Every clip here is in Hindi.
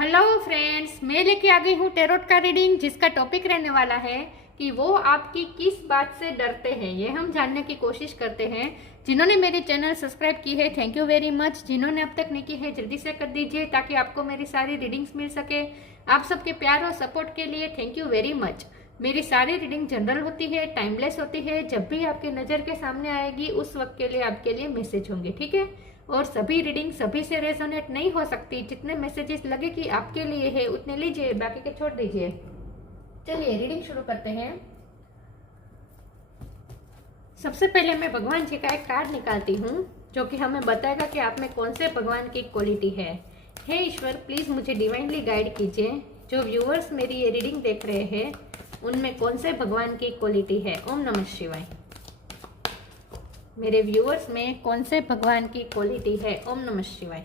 हेलो फ्रेंड्स, मैं लेके आ गई हूँ टेरोट का रीडिंग, जिसका टॉपिक रहने वाला है कि वो आपकी किस बात से डरते हैं। ये हम जानने की कोशिश करते हैं। जिन्होंने मेरे चैनल सब्सक्राइब की है, थैंक यू वेरी मच। जिन्होंने अब तक नहीं की है, जल्दी से कर दीजिए ताकि आपको मेरी सारी रीडिंग्स मिल सके। आप सबके प्यार और सपोर्ट के लिए थैंक यू वेरी मच। मेरी सारी रीडिंग जनरल होती है, टाइमलेस होती है। जब भी आपके नज़र के सामने आएगी उस वक्त के लिए आपके लिए मैसेज होंगे, ठीक है। और सभी रीडिंग सभी से रेजोनेट नहीं हो सकती। जितने मैसेजेस लगे कि आपके लिए है उतने लीजिए, बाकी के छोड़ दीजिए। चलिए रीडिंग शुरू करते हैं। सबसे पहले मैं भगवान जी का एक कार्ड निकालती हूँ जो कि हमें बताएगा कि आप में कौन से भगवान की क्वालिटी है। हे ईश्वर, प्लीज मुझे डिवाइनली गाइड कीजिए। जो व्यूअर्स मेरी ये रीडिंग देख रहे हैं उनमें कौन से भगवान की क्वालिटी है। ओम नमः शिवाय। मेरे व्यूअर्स में कौन से भगवान की क्वालिटी है। ओम नमः शिवाय।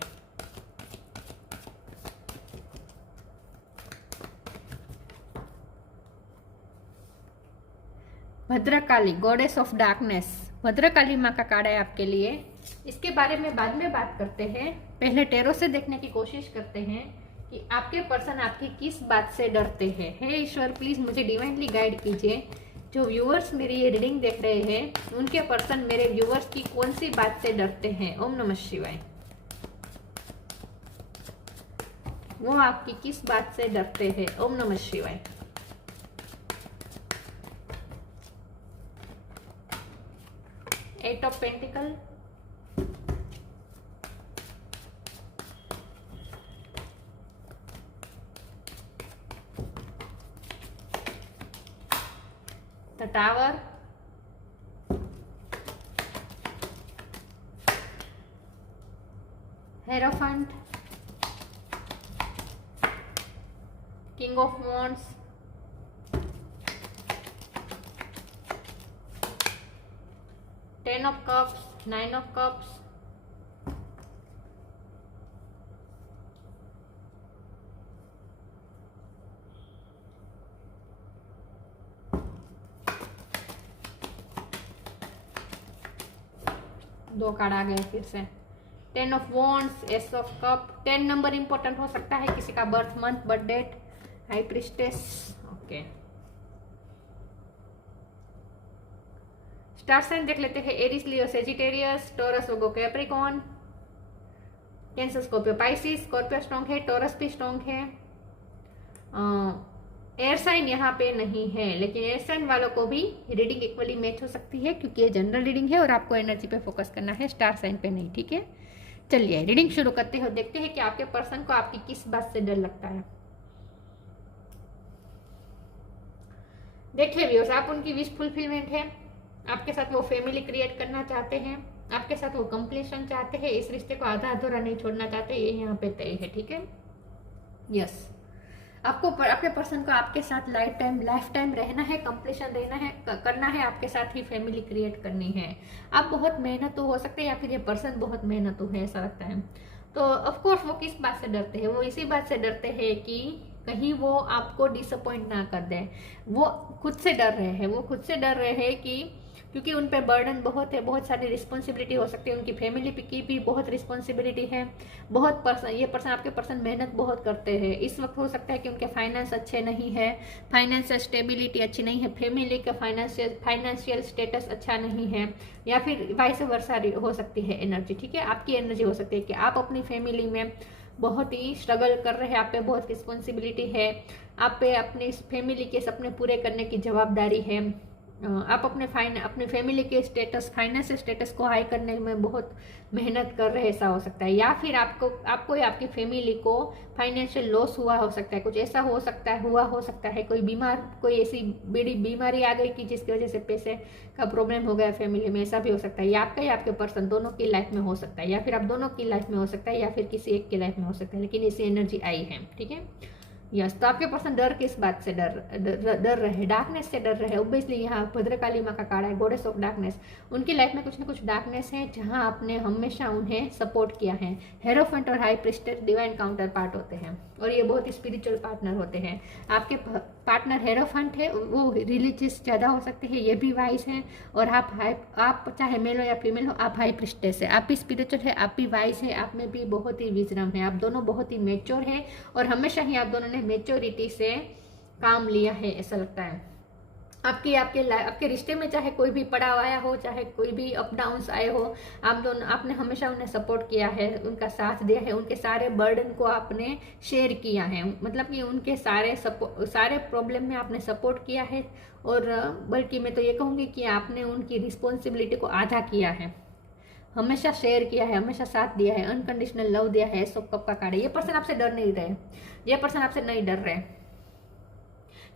Bhadrakali, goddess of darkness, Bhadrakali माँ का कार्ड है आपके लिए। इसके बारे में बाद में बात करते हैं। पहले टेरो से देखने की कोशिश करते हैं कि आपके पर्सन आपकी किस बात से डरते हैं। हे ईश्वर, प्लीज मुझे डिवाइनली गाइड कीजिए। जो व्यूअर्स मेरी ये रीडिंग देख रहे हैं उनके पर्सन मेरे व्यूअर्स की कौन सी बात से डरते हैं। ओम नमः शिवाय। वो आपकी किस बात से डरते हैं। ओम नमः शिवाय। Eight of pentacle, the tower, hierophant, king of wands, ten of cups, nine of cups, दो कार्ड आ गए फिर से। Ten of wands, ace of cup. 10 number important हो सकता है, किसी का birth month, birth date. High priestess, okay. Star sign देख लेते हैं। Aries, Leo, Sagittarius, Taurus, Virgo, Capricorn, Cancer, Scorpio, Pisces. Scorpio strong है, टॉरस भी स्ट्रॉन्ग है। एयर साइन यहाँ पे नहीं है, लेकिन एयर साइन वालों को भी रीडिंग इक्वली मैच हो सकती है क्योंकि ये जनरल रीडिंग है और आपको एनर्जी पे फोकस करना है, स्टार साइन पे नहीं, ठीक है। चलिए रीडिंग शुरू करते हो, देखते हैं कि आपके पर्सन को आपकी किस बात से डर लगता है। देखिए व्यूअर्स, आप उनकी विश फुलफिलमेंट है। आपके साथ वो फैमिली क्रिएट करना चाहते हैं, आपके साथ वो कंप्लीशन चाहते हैं, इस रिश्ते को आधा अधूरा नहीं छोड़ना चाहते, ये यहाँ पे तय है, ठीक है। यस, आपको आपके पर्सन को आपके साथ लाइफ टाइम रहना है, कंप्लीशन रहना है, करना है, आपके साथ ही फैमिली क्रिएट करनी है। आप बहुत मेहनत हो सकते हैं या फिर ये पर्सन बहुत मेहनत है, ऐसा लगता है। तो ऑफ कोर्स वो किस बात से डरते हैं, वो इसी बात से डरते हैं कि कहीं वो आपको डिसअपॉइंट ना कर दे। वो खुद से डर रहे हैं, वो खुद से डर रहे हैं कि क्योंकि उन पे बर्डन बहुत है, बहुत सारी रिस्पॉन्सिबिलिटी हो सकती है, उनकी फैमिली की भी बहुत रिस्पॉन्सिबिलिटी है। बहुत पर्सन, ये पर्सन आपके पर्सन मेहनत बहुत करते हैं। इस वक्त हो सकता है कि उनके फाइनेंस अच्छे नहीं है, फाइनेंशियल स्टेबिलिटी अच्छी नहीं है, फैमिली का फाइनेंशियल स्टेटस अच्छा नहीं है, या फिर वाइस वर्सा हो सकती है एनर्जी, ठीक है। आपकी एनर्जी हो सकती है कि आप अपनी फैमिली में बहुत ही स्ट्रगल कर रहे हैं, आप पे बहुत रिस्पॉन्सिबिलिटी है, आप पे अपनी फैमिली के सपने पूरे करने की जवाबदारी है। आप अपने फैमिली के स्टेटस, फाइनेंशियल स्टेटस को हाई करने में बहुत मेहनत कर रहे हैं, ऐसा हो सकता है। या फिर आपको या आपकी फैमिली को फाइनेंशियल लॉस हुआ हो सकता है, कुछ ऐसा हो सकता है, कोई ऐसी बड़ी बीमारी आ गई कि जिसकी वजह से पैसे का प्रॉब्लम हो गया फैमिली में, ऐसा भी हो सकता है। या आपका या आपके पर्सन दोनों की लाइफ में हो सकता है, या फिर आप दोनों की लाइफ में हो सकता है, या फिर किसी एक की लाइफ में हो सकता है, लेकिन ऐसी एनर्जी आई है, ठीक है। यस, तो आपके पर्सन डर किस बात से डर रहे? डार्कनेस से डर रहे। ऑब्वियसली यहाँ भद्रकाली माँ का कार्ड है, गॉडेस ऑफ डार्कनेस। उनकी लाइफ में कुछ ना कुछ डार्कनेस है जहाँ आपने हमेशा उन्हें सपोर्ट किया है। हेरोफेंट और high priestess divine counter part होते हैं और ये बहुत ही स्पिरिचुअल पार्टनर होते हैं। आपके पार्टनर हेरोफेंट है, वो रिलीजियस ज़्यादा हो सकते हैं, ये भी वाइज हैं। और आप चाहे मेल हो या फीमेल हो, आप हाई प्रिस्टेस है, आप भी स्पिरिचुअल है, आप भी वाइज है, आप में भी बहुत ही विजडम है। आप दोनों बहुत ही मेच्योर है और हमेशा ही आप दोनों ने मेच्योरिटी से काम लिया है, ऐसा लगता है। आपके रिश्ते में चाहे कोई भी पड़ाव आया हो, चाहे कोई भी अप डाउन्स आए हो, आपने हमेशा उन्हें सपोर्ट किया है, उनका साथ दिया है, उनके सारे बर्डन को आपने शेयर किया है। मतलब कि उनके सारे प्रॉब्लम में आपने सपोर्ट किया है। और बल्कि मैं तो ये कहूँगी कि आपने उनकी रिस्पॉन्सिबिलिटी को आधा किया है, हमेशा शेयर किया है, हमेशा साथ दिया है, अनकंडीशनल लव दिया है। सो कप का कार्ड है। ये पर्सन आपसे डर नहीं रहे, ये पर्सन आपसे नहीं डर रहे,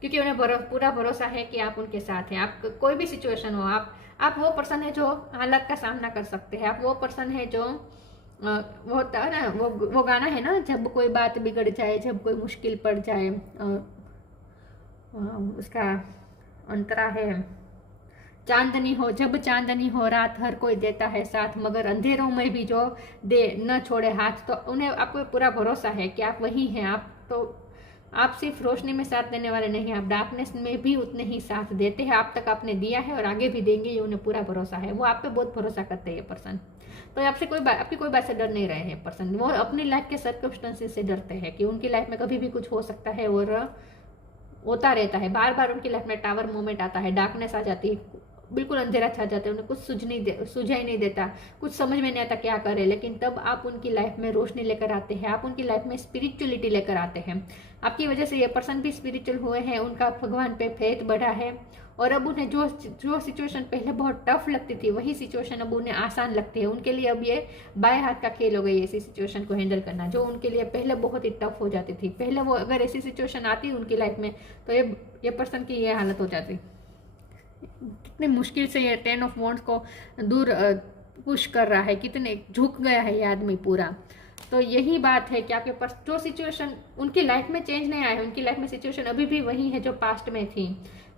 क्योंकि उन्हें पूरा भरोसा है कि आप उनके साथ हैं। आप कोई भी सिचुएशन हो, आप वो पर्सन है जो हालात का सामना कर सकते हैं। आप वो पर्सन है जो वो होता है ना, वो गाना है ना, जब कोई बात बिगड़ जाए, जब कोई मुश्किल पड़ जाए, उसका अंतरा है, चांदनी हो, जब चांदनी हो रात हर कोई देता है साथ, मगर अंधेरों में भी जो दे न छोड़े हाथ। तो उन्हें आपको पूरा भरोसा है कि आप वही हैं। आप सिर्फ रोशनी में साथ देने वाले नहीं, आप डार्कनेस में भी उतने ही साथ देते हैं। आप तक आपने दिया है और आगे भी देंगे, ये उन्हें पूरा भरोसा है। वो आप पे बहुत भरोसा करते हैं ये पर्सन। तो आपकी कोई बात से डर नहीं रहे हैं पर्सन। वो अपनी लाइफ के सर्कमस्टेंसेस से डरते हैं कि उनकी लाइफ में कभी भी कुछ हो सकता है और होता रहता है। बार बार उनकी लाइफ में टावर मोमेंट आता है, डार्कनेस आ जाती है, बिल्कुल अंधेरा छा जाता है, उन्हें कुछ सुझाई नहीं देता, कुछ समझ में नहीं आता क्या करे। लेकिन तब आप उनकी लाइफ में रोशनी लेकर आते हैं, आप उनकी लाइफ में स्पिरिचुअलिटी लेकर आते हैं। आपकी वजह से ये पर्सन भी स्पिरिचुअल हुए हैं, उनका भगवान पे फेथ बढ़ा है और अब उन्हें जो सिचुएशन पहले बहुत टफ लगती थी, वही सिचुएशन अब उन्हें आसान लगती है। उनके लिए अब ये बाएं हाथ का खेल हो गई ऐसी सिचुएशन को हैंडल करना, जो उनके लिए पहले बहुत ही टफ हो जाती थी। पहले वो अगर ऐसी सिचुएशन आती उनकी लाइफ में तो ये पर्सन की ये हालत हो जाती। कितनी मुश्किल से ये 10 ऑफ वॉन्ड्स को दूर पुश कर रहा है, कितने झुक गया है ये आदमी पूरा। तो यही बात है कि आपके पास जो सिचुएशन उनकी लाइफ में चेंज नहीं आया है, उनकी लाइफ में सिचुएशन अभी भी वही है जो पास्ट में थी,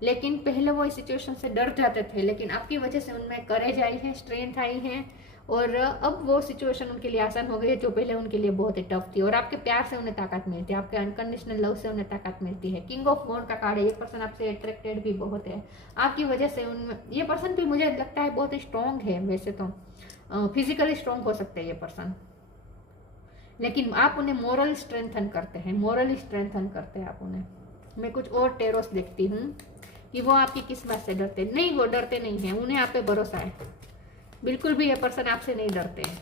लेकिन पहले वो इस सिचुएशन से डर जाते थे। लेकिन आपकी वजह से उनमें करेज आई है, स्ट्रेंथ आई है और अब वो सिचुएशन उनके लिए आसान हो गई है जो पहले उनके लिए बहुत ही टफ थी। और आपके प्यार से उन्हें ताकत मिलती है, आपके अनकंडीशनल लव से उन्हें ताकत मिलती है। किंग ऑफ वॉन्ड का कार्ड है, ये पर्सन आपसे अट्रैक्टेड भी बहुत है। आपकी वजह से उनमें ये पर्सन भी मुझे लगता है बहुत ही स्ट्रॉन्ग है। वैसे तो फिजिकली स्ट्रॉन्ग हो सकते हैं ये पर्सन, लेकिन आप उन्हें मोरल स्ट्रेंथन करते हैं, मोरली स्ट्रेंथन करते हैं आप उन्हें। मैं कुछ और टेरोस देखती हूँ कि वो आपकी किस बात से डरते नहीं, वो डरते नहीं है, उन्हें आप पे भरोसा है। बिल्कुल भी ये पर्सन आपसे नहीं डरते हैं।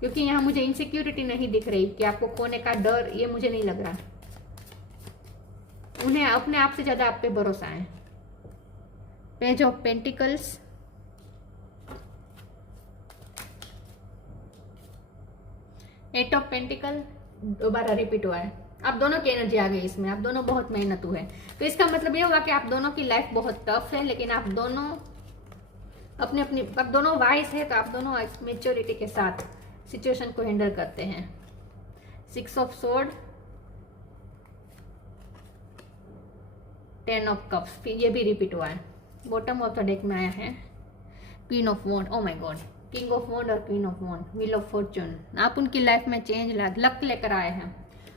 क्योंकि यहाँ मुझे इनसिक्योरिटी नहीं दिख रही कि आपको खोने का डर, ये मुझे नहीं लग रहा। उन्हें अपने आप से ज्यादा आप पे भरोसा है। Page of pentacles, eight of pentacle दोबारा रिपीट हुआ है। आप दोनों की एनर्जी आ गई इसमें, आप दोनों बहुत मेहनतू है। तो इसका मतलब ये होगा कि आप दोनों की लाइफ बहुत टफ है, लेकिन आप दोनों आप दोनों वाइज है, तो आप दोनों मेच्योरिटी के साथ सिचुएशन को हैंडल करते हैं। 6 ऑफ सोर्ड, 10 ऑफ कप्स, ये भी रिपीट हुआ है। बॉटम ऑफ द डेक में आया है queen of wand, oh my God, king of wand और queen of wand, wheel of fortune. आप उनकी लाइफ में चेंज लक लेकर आए हैं।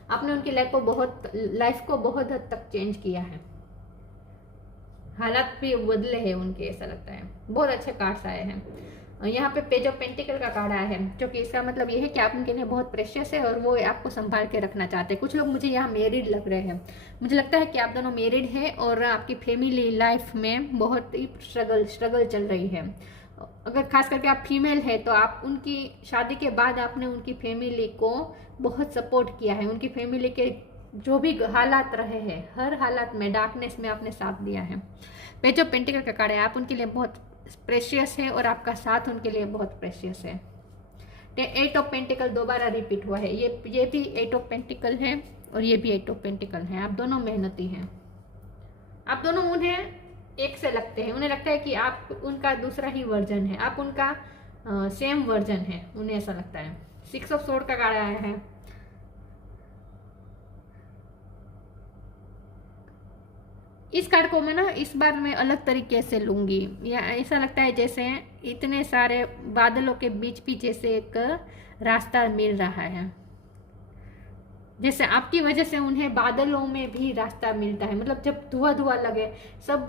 आपने उनकी लाइफ को बहुत हद तक चेंज किया है। हालात भी बदले हैं उनके, ऐसा लगता है। बहुत अच्छे कार्ड्स आए हैं। यहाँ पे पेज ऑफ पेंटिकल का कार्ड आया है, जो कि इसका मतलब ये है कि आप उनके लिए बहुत प्रेशियस है और वो आपको संभाल के रखना चाहते हैं। कुछ लोग मुझे यहाँ मैरिड लग रहे हैं, मुझे लगता है कि आप दोनों मैरिड है और आपकी फैमिली लाइफ में बहुत ही स्ट्रगल चल रही है। अगर खास करके आप फीमेल है तो आप उनकी शादी के बाद आपने उनकी फैमिली को बहुत सपोर्ट किया है। उनकी फैमिली के जो भी हालात रहे हैं, हर हालात में डार्कनेस में आपने साथ दिया है। पेज ऑफ पेंटिकल का कार्ड है, आप उनके लिए बहुत प्रेशियस है और आपका साथ उनके लिए बहुत प्रेशियस है। 8 ऑफ पेंटिकल दोबारा रिपीट हुआ है, ये भी 8 ऑफ पेंटिकल है और ये भी 8 ऑफ पेंटिकल है। आप दोनों मेहनती हैं, आप दोनों उन्हें एक से लगते हैं। उन्हें लगता है कि आप उनका दूसरा ही वर्जन है, आप उनका सेम वर्जन है, उन्हें ऐसा लगता है। 6 ऑफ सोर्ड का कार्ड आया है। इस कार्ड को मैं ना इस बार मैं अलग तरीके से लूंगी, या ऐसा लगता है जैसे इतने सारे बादलों के बीच भी जैसे एक रास्ता मिल रहा है, जैसे आपकी वजह से उन्हें बादलों में भी रास्ता मिलता है। मतलब जब धुआं धुआं लगे, सब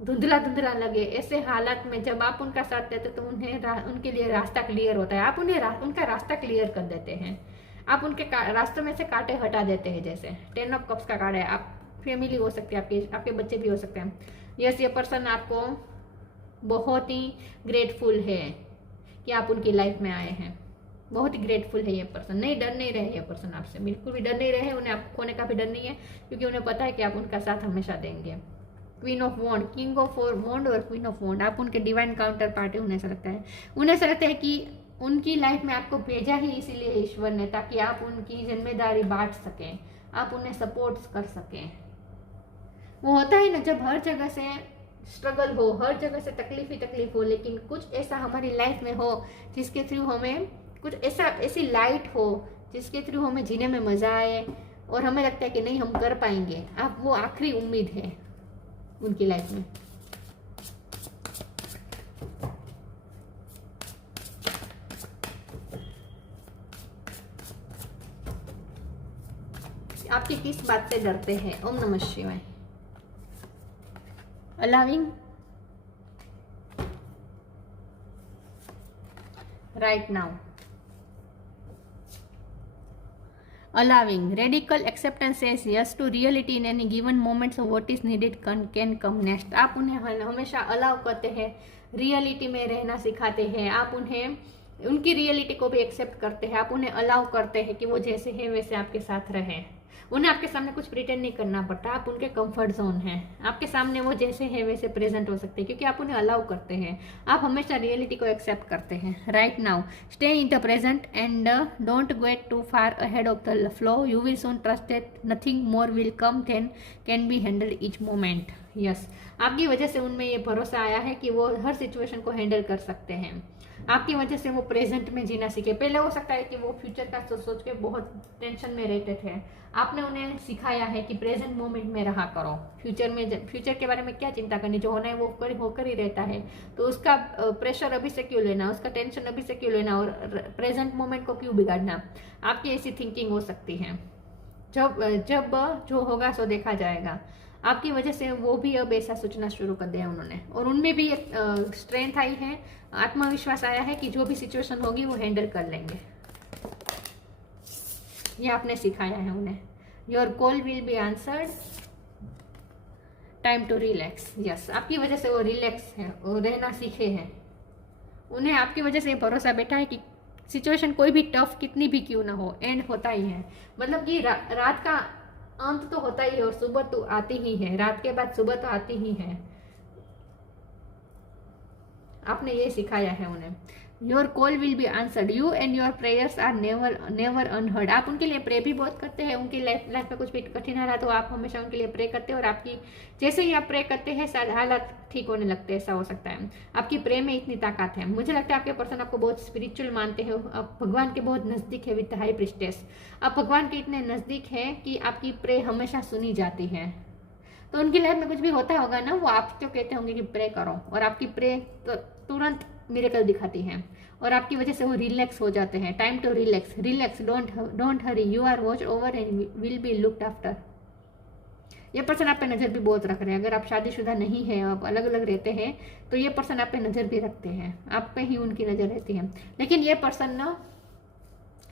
धुंधला धुंधला लगे, ऐसे हालात में जब आप उनका साथ देते तो उन्हें उनके लिए रास्ता क्लियर होता है। आप उन्हें उनका रास्ता क्लियर कर देते हैं, आप उनके रास्तों में से कांटे हटा देते हैं। जैसे 10 ऑफ कप्स का कार्ड है। आप फैमिली हो सकती है, आपके बच्चे भी हो सकते हैं। यस, ये पर्सन आपको बहुत ही ग्रेटफुल है कि आप उनकी लाइफ में आए हैं। बहुत ही ग्रेटफुल है ये पर्सन। नहीं, डर नहीं रहे ये पर्सन आपसे, बिल्कुल भी डर नहीं रहे। उन्हें आप खोने का भी डर नहीं है, क्योंकि उन्हें पता है कि आप उनका साथ हमेशा देंगे। Queen of wand, king of wand और क्वीन ऑफ वॉन्ड, आप उनके डिवाइन काउंटर पार्टी। उन्हें ऐसा लगता है, कि उनकी लाइफ में आपको भेजा ही इसीलिए ईश्वर ने, ताकि आप उनकी जिम्मेदारी बांट सकें, आप उन्हें सपोर्ट कर सकें। वो होता है ना, जब हर जगह से स्ट्रगल हो, हर जगह से तकलीफ ही तकलीफ हो, लेकिन कुछ ऐसा हमारी लाइफ में हो जिसके थ्रू हमें कुछ ऐसी लाइट हो जिसके थ्रू हमें जीने में मजा आए और हमें लगता है कि नहीं हम कर पाएंगे। आप वो आखिरी उम्मीद है उनकी लाइफ में। आपकी किस बात से डरते हैं? ओम नमः शिवाय। Allowing right now, allowing radical acceptance says yes to reality in any given moment, so what is needed can come next। आप उन्हें हमेशा अलाउ करते हैं, रियलिटी में रहना सिखाते हैं, आप उन्हें उनकी रियलिटी को भी एक्सेप्ट करते हैं, आप उन्हें अलाउ करते हैं कि वो जैसे हैं वैसे आपके साथ रहें। उन्हें आपके सामने कुछ प्रिटेंड नहीं करना पड़ता, आप उनके कंफर्ट जोन हैं, आपके सामने वो जैसे हैं वैसे प्रेजेंट हो सकते हैं, क्योंकि आप उन्हें अलाउ करते हैं, आप हमेशा रियलिटी को एक्सेप्ट करते हैं। Right now stay in the present and don't get too far ahead of the flow, you will soon trust that nothing more will come than can be handle each moment. Yes, आपकी वजह से उनमें ये भरोसा आया है कि वो हर सिचुएशन को हैंडल कर सकते हैं। आपकी वजह से वो प्रेजेंट में जीना सीखे। पहले हो सकता है कि वो फ्यूचर का सोच के बहुत टेंशन में रहते थे, आपने उन्हें सिखाया है कि प्रेजेंट मोमेंट में रहा करो। फ्यूचर के बारे में क्या चिंता करनी, जो होना है वो होकर ही रहता है, तो उसका प्रेशर अभी से क्यों लेना, उसका टेंशन अभी से क्यों लेना और प्रेजेंट मोमेंट को क्यों बिगाड़ना। आपकी ऐसी थिंकिंग हो सकती है। जब जो होगा सो देखा जाएगा। आपकी वजह से वो भी अब ऐसा सोचना शुरू कर दिया उन्होंने, और उनमें भी एक स्ट्रेंथ आई है, आत्मविश्वास आया है कि जो भी सिचुएशन होगी वो हैंडल कर लेंगे। ये आपने सिखाया है उन्हें। Your call will be answered, time to relax. Yes, आपकी वजह से वो रिलैक्स है, वो रहना सीखे हैं। उन्हें आपकी वजह से भरोसा बैठा है कि सिचुएशन कोई भी टफ कितनी भी क्यों ना हो, एंड होता ही है। मतलब कि रात का अंत तो होता ही है और सुबह तो आती ही है, रात के बाद सुबह तो आती ही है। आपने ये सिखाया है उन्हें। Your call will be answered, you and your prayers are never unheard. आप उनके लिए प्रे भी बहुत करते हैं। उनकी लाइफ में कुछ भी कठिन हालात तो आप हमेशा उनके लिए प्रे करते हैं, और आपकी जैसे ही आप प्रे करते हैं शायद हालात ठीक होने लगते हैं, ऐसा हो सकता है। आपकी प्रे में इतनी ताकत है। मुझे लगता है आपके पर्सन आपको बहुत स्पिरिचुअल मानते हैं, आप भगवान के बहुत नजदीक है विद हाई प्रिस्टेस। आप भगवान के इतने नजदीक है कि आपकी प्रे हमेशा सुनी जाती है। तो उनकी लाइफ में कुछ भी होता होगा ना, वो आपको कहते होंगे कि प्रे करो, और आपकी प्रे तो तुरंत मिरेकल दिखाती है, और आपकी वजह से वो रिलैक्स हो जाते हैं। Time to relax, don't hurry, you are watch over and will be looked after. ये पर्सन आप पे नज़र भी बहुत रख रहे हैं। अगर आप शादीशुदा नहीं है, आप अलग अलग रहते हैं, तो ये पर्सन आप पे नज़र भी रखते हैं, आप पे ही उनकी नज़र रहती है। लेकिन ये पर्सन ना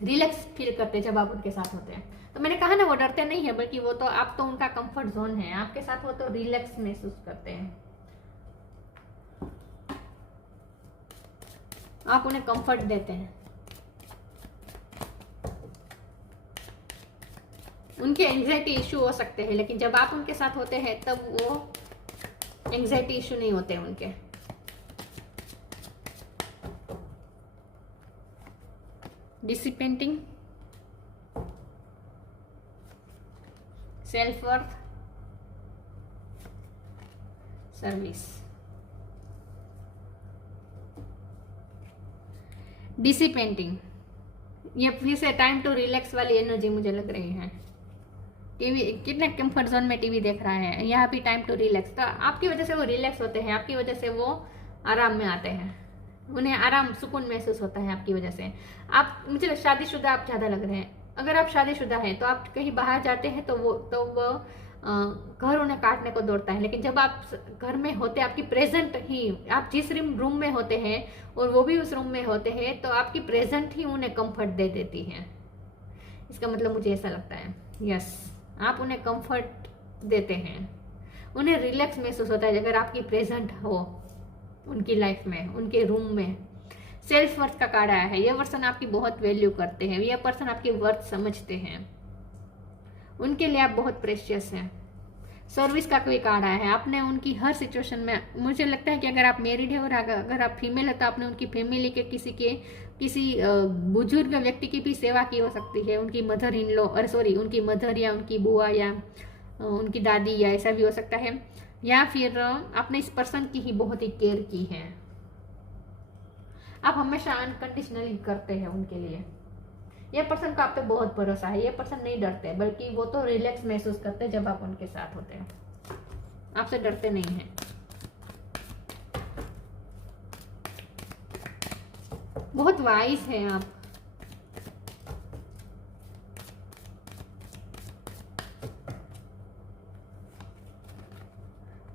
रिलैक्स फील करते हैं जब आप उनके साथ होते हैं। तो मैंने कहा ना, वो डरते नहीं है, बल्कि वो तो आप तो उनका कंफर्ट जोन है, आपके साथ वो तो रिलैक्स महसूस करते हैं। आप उन्हें कंफर्ट देते हैं। उनके एंग्जाइटी इशू हो सकते हैं, लेकिन जब आप उनके साथ होते हैं तब वो एंग्जाइटी इशू नहीं होते उनके। डिसिपेंटिंग, सेल्फ वर्थ, सर्विस। डीसी पेंटिंग, ये फिर से टाइम टू रिलैक्स वाली एनर्जी मुझे लग रही है। टीवी कितने कंफर्ट जोन में टीवी देख रहा है, यहाँ भी टाइम टू रिलैक्स, तो आपकी वजह से वो रिलैक्स होते हैं, आपकी वजह से वो आराम में आते हैं, उन्हें आराम सुकून महसूस होता है आपकी वजह से। आप मुझे शादीशुदा आप ज़्यादा लग रहे हैं, अगर आप शादीशुदा हैं तो आप कहीं बाहर जाते हैं तो वो घर उन्हें काटने को दौड़ता है, लेकिन जब आप घर में होते हैं, आपकी प्रेजेंट ही, आप जिस रूम में होते हैं और वो भी उस रूम में होते हैं, तो आपकी प्रेजेंट ही उन्हें कंफर्ट दे देती है। इसका मतलब मुझे ऐसा लगता है, यस, आप उन्हें कंफर्ट देते हैं, उन्हें रिलैक्स महसूस होता है अगर आपकी प्रेजेंट हो उनकी लाइफ में, उनके रूम में। सेल्फ वर्थ का कार्ड आया है, ये पर्सन आपकी बहुत वैल्यू करते हैं, ये पर्सन आपकी वर्थ समझते हैं, उनके लिए आप बहुत प्रेशियस हैं। सर्विस का कोई कार्ड आया है, आपने उनकी हर सिचुएशन में, मुझे लगता है कि अगर आप मैरिड है और अगर आप फीमेल है तो आपने उनकी फैमिली के किसी बुजुर्ग व्यक्ति की भी सेवा की हो सकती है, उनकी मदर इन लॉ, और सॉरी उनकी मदर या उनकी बुआ या उनकी दादी, या ऐसा भी हो सकता है, या फिर आपने इस पर्सन की ही बहुत ही केयर की है। आप हमेशा अनकंडीशनली करते हैं उनके लिए। ये पर्सन का आप पे बहुत भरोसा है, ये पर्सन नहीं डरते, बल्कि वो तो रिलैक्स महसूस करते हैं जब आप उनके साथ होते हैं, आपसे डरते नहीं हैं। बहुत वाइज हैं आप।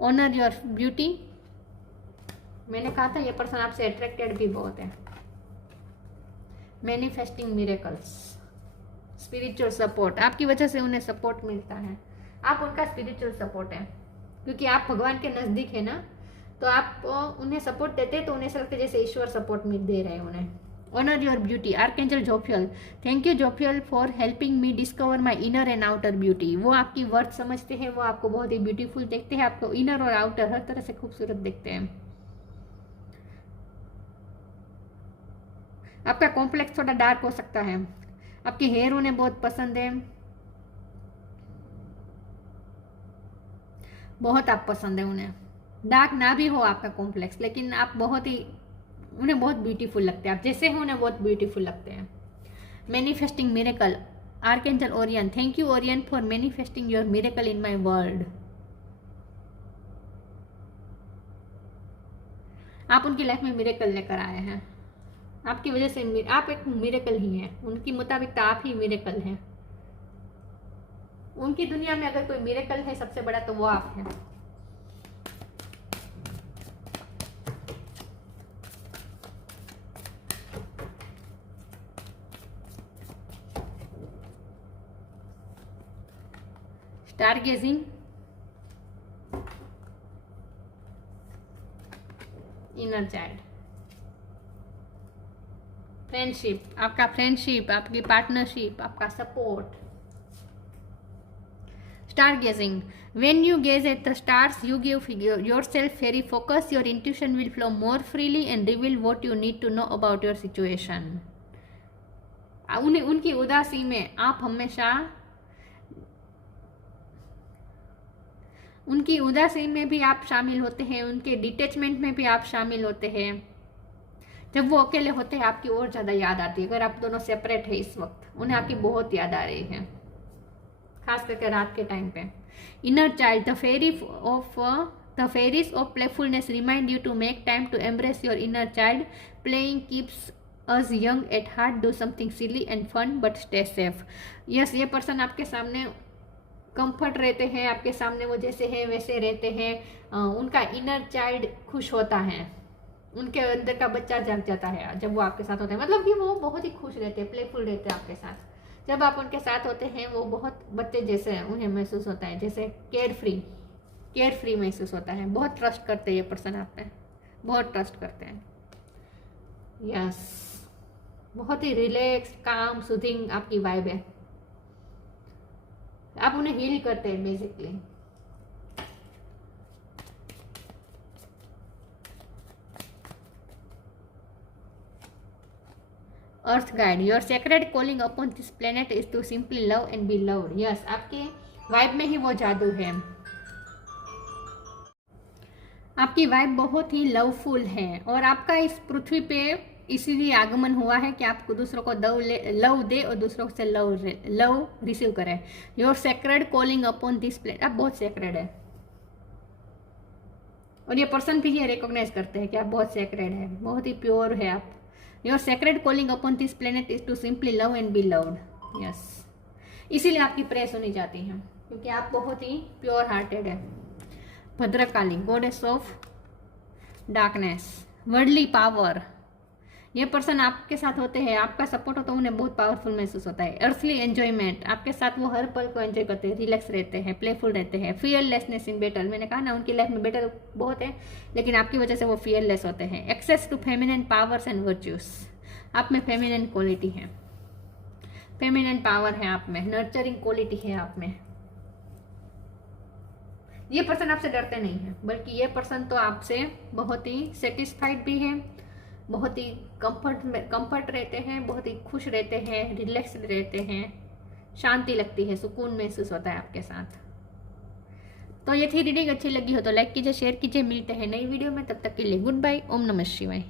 ऑनर योर ब्यूटी, मैंने कहा था ये पर्सन आपसे अट्रैक्टेड भी बहुत है। मैनिफेस्टिंग मिरेकल्स, स्पिरिचुअल सपोर्ट, आपकी वजह से उन्हें सपोर्ट मिलता है, आप उनका स्पिरिचुअल सपोर्ट है, क्योंकि आप भगवान के नज़दीक है ना, तो आप उन्हें सपोर्ट देते हैं तो उन्हें ऐसा लगता है जैसे ईश्वर सपोर्ट दे रहे हैं उन्हें। Honour your beauty, archangel Jophiel, thank you Jophiel for helping me discover my inner and outer beauty. वो आपकी वर्थ समझते हैं, वो आपको बहुत ही ब्यूटीफुल देखते हैं, आपको इनर और आउटर हर तरह से खूबसूरत देखते हैं। आपका कॉम्प्लेक्स थोड़ा डार्क हो सकता है, आपके हेयर उन्हें बहुत पसंद है, बहुत आप पसंद है उन्हें। डार्क ना भी हो आपका कॉम्प्लेक्स, लेकिन आप बहुत ही उन्हें बहुत ब्यूटीफुल लगते हैं, आप जैसे हैं उन्हें बहुत ब्यूटीफुल लगते हैं। Manifesting miracle, archangel Orion, thank you Orion for manifesting your miracle in my world. आप उनकी लाइफ में मिरेकल लेकर आए हैं, आपकी वजह से आप एक मिरेकल ही हैं, उनकी मुताबिक तो आप ही मिरेकल हैं। उनकी दुनिया में अगर कोई मिरेकल है सबसे बड़ा तो वो आप हैं। Star gazing, inner child, friendship, आपका फ्रेंडशिप, आपकी पार्टनरशिप, आपका support. Star gazing, when you gaze at the stars you give yourself very focus, your intuition will flow more freely and reveal what you need to know about your situation। उनकी उदासी में आप हमेशा, उनकी उदासी में भी आप शामिल होते हैं, उनके डिटैचमेंट में भी आप शामिल होते हैं। जब वो अकेले होते हैं आपकी और ज़्यादा याद आती है, अगर आप दोनों सेपरेट है इस वक्त उन्हें आपकी बहुत याद आ रही है, खास करके रात के टाइम पे। Inner child, the fairies of playfulness remind you to make time to embrace your inner child, playing keeps us young at heart, do something silly and fun but stay safe. Yes, ये पर्सन आपके सामने कंफर्ट रहते हैं, आपके सामने वो जैसे हैं वैसे रहते हैं, उनका इनर चाइल्ड खुश होता है, उनके अंदर का बच्चा जाग जाता है जब वो आपके साथ होते हैं, मतलब कि वो बहुत ही खुश रहते हैं, प्लेफुल रहते हैं आपके साथ। जब आप उनके साथ होते हैं वो बहुत बच्चे जैसे उन्हें महसूस होता है, जैसे केयर फ्री महसूस होता है। बहुत ट्रस्ट करते हैं ये पर्सन आप पे, बहुत ट्रस्ट करते हैं। यस, बहुत ही रिलैक्स, काम, सूदिंग आपकी वाइब है, आप उन्हें हील करते हैं basically. Earth guide, your sacred calling upon this planet is to simply love and be loved. Yes, आपके वाइब में ही वो जादू है, आपकी वाइब बहुत ही लवफुल है और आपका इस पृथ्वी पे इसीलिए आगमन हुआ है कि आपको दूसरों को लव दे और दूसरों से लव रिसीव करे। Your sacred calling upon this planet, आप बहुत सेक्रेड है और ये पर्सन भी ये रिकॉग्नाइज करते हैं कि आप बहुत सेक्रेड है, बहुत ही प्योर है आप। Your sacred calling upon this planet is to simply love and be loved. Yes, इसीलिए आपकी प्रेयर सुनी जाती है क्योंकि आप बहुत ही प्योर हार्टेड है। Bhadrakali, goddess of darkness, worldly power. ये पर्सन आपके साथ होते हैं, आपका सपोर्ट हो तो उन्हें बहुत पावरफुल महसूस होता है। अर्थली एंजॉयमेंट, आपके साथ वो हर पल को एंजॉय करते हैं, रिलैक्स रहते हैं, प्लेफुल रहते हैं। फियरलेसनेस इन बैटल, मैंने कहा ना उनकी लाइफ में बैटल बहुत है लेकिन आपकी वजह से वो फियरलेस होते हैं। Access to feminine powers and virtues, आप में फेमिनिन क्वालिटी है, फेमिनिन पावर है आप में, नर्चरिंग क्वालिटी है आप में। ये पर्सन आपसे डरते नहीं है बल्कि ये पर्सन तो आपसे बहुत ही सेटिस्फाइड भी है, बहुत ही कंफर्ट रहते हैं, बहुत ही खुश रहते हैं, रिलैक्स रहते हैं, शांति लगती है, सुकून महसूस होता है आपके साथ। तो ये थी रीडिंग, अच्छी लगी हो तो लाइक कीजिए, शेयर कीजिए। मिलते हैं नई वीडियो में, तब तक के लिए गुड बाय। ओम नमः शिवाय।